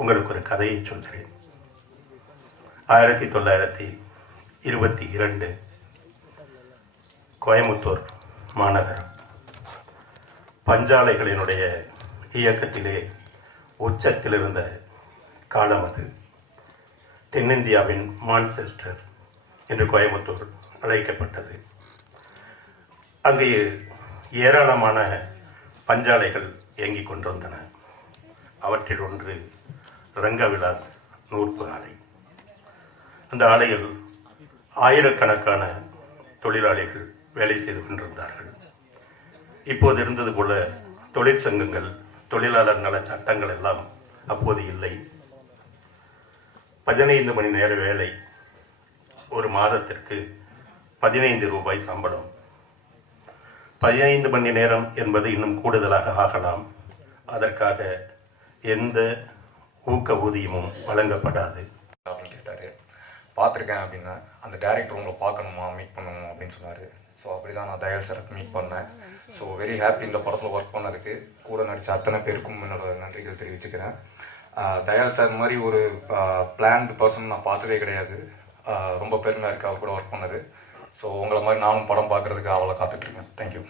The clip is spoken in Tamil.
உங்களுக்கு ஒரு கதையை சொல்கிறேன். 1922 கோயமுத்தூர் மாநகரம் பஞ்சாலைகளினுடைய இயக்கத்திலே உச்சத்தில் இருந்த காலம் அது. தென்னிந்தியாவின் மான்செஸ்டர் என்று கோயமுத்தூர் அழைக்கப்பட்டது. அங்கே ஏராளமான பஞ்சாலைகள் இயங்கிக் கொண்டிருந்தன. அவற்றில் ஒன்று ரங்கவிலாஸ் நூற்பு ஆலை. அந்த ஆலையில் ஆயிரக்கணக்கான தொழிலாளிகள் வேலை செய்து கொண்டிருந்தார்கள். இப்போது இருந்தது போல தொழிற்சங்கங்கள், தொழிலாளர் நல சட்டங்கள் எல்லாம் அப்போது இல்லை. 15 மணி நேர வேலை, ஒரு மாதத்திற்கு 15 ரூபாய் சம்பளம். 15 மணி நேரம் என்பது இன்னும் கூடுதலாக ஆகலாம். அதற்காக எந்த ஊக்க ஊதியமும் வழங்கப்படாது அப்படின்னு கேட்டார். பார்த்துருக்கேன் அப்படின்னா, அந்த டைரக்டர் உங்களை பார்க்கணுமா, மீட் பண்ணணுமா அப்படின்னு சொன்னார். ஸோ அப்படி தான் நான் தயாள் சார் மீட் பண்ணேன். ஸோ வெரி ஹாப்பி இந்த படத்தில் ஒர்க் பண்ணதுக்கு. கூட நடித்த அத்தனை பேருக்கும் என்னோட நன்றிகள் தெரிவிச்சுக்கிறேன். தயாள் சார் மாதிரி ஒரு பிளான்டு பர்சன் நான் பார்த்ததே கிடையாது. ரொம்ப பெருமையாக இருக்குது அவர் கூட ஒர்க் பண்ணது. ஸோ உங்களை மாதிரி நானும் படம் பார்க்குறதுக்கு அவளை காத்துட்ருக்கேன். தேங்க்யூ.